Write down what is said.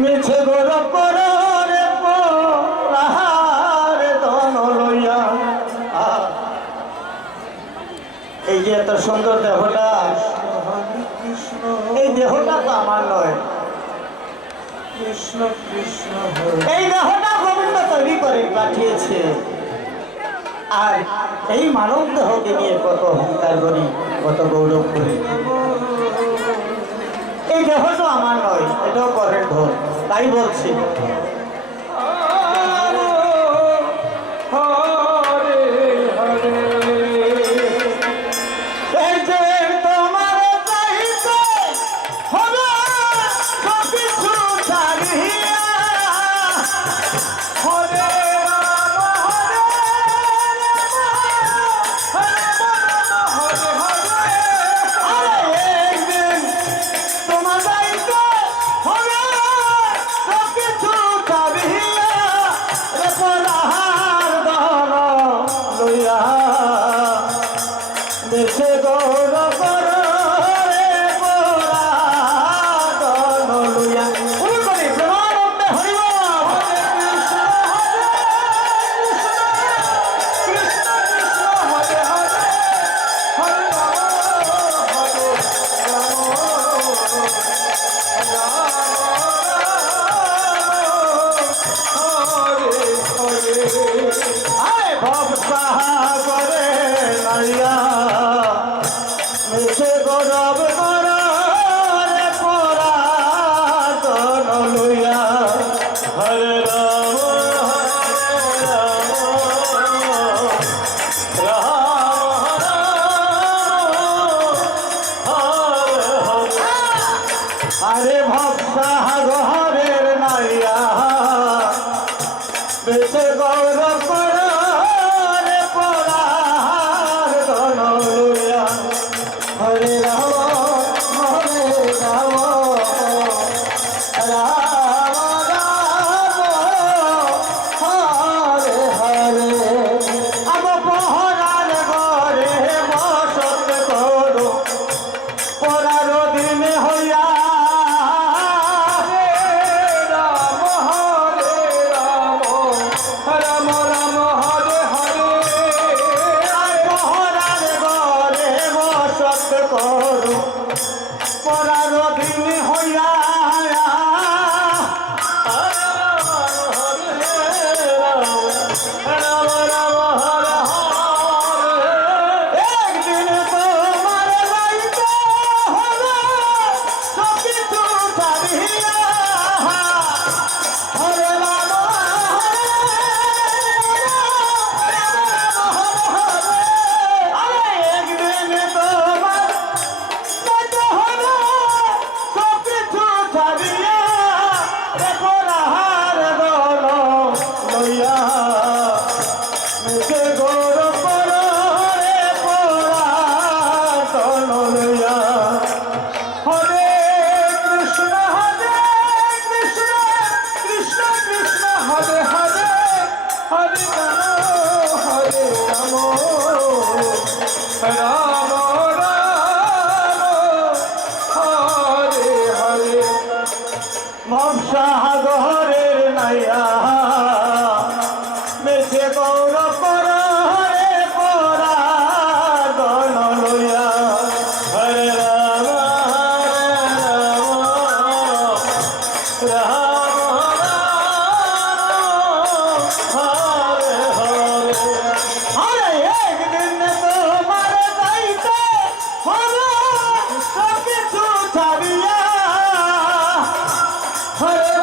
মিছে গর পরে পাহাড়ে ধন লইয়া। এই যে এত সুন্দর দেহটা। এই দেহটা তো আমার নয়। কৃষ্ণ এই দেহটা গোবিন্দ তৈরি করে পাঠিয়েছে। আর এই মানব দেহকে নিয়ে কত অহংকার করি, কত গৌরব করি। এই দেহ তো আমার নয়, এটাও করেন ধর তাই বলছি। দেখে গৌরব। আরে ভক্ত হরে নাইয়া বেঁচে গো 감사합니다. 哈喽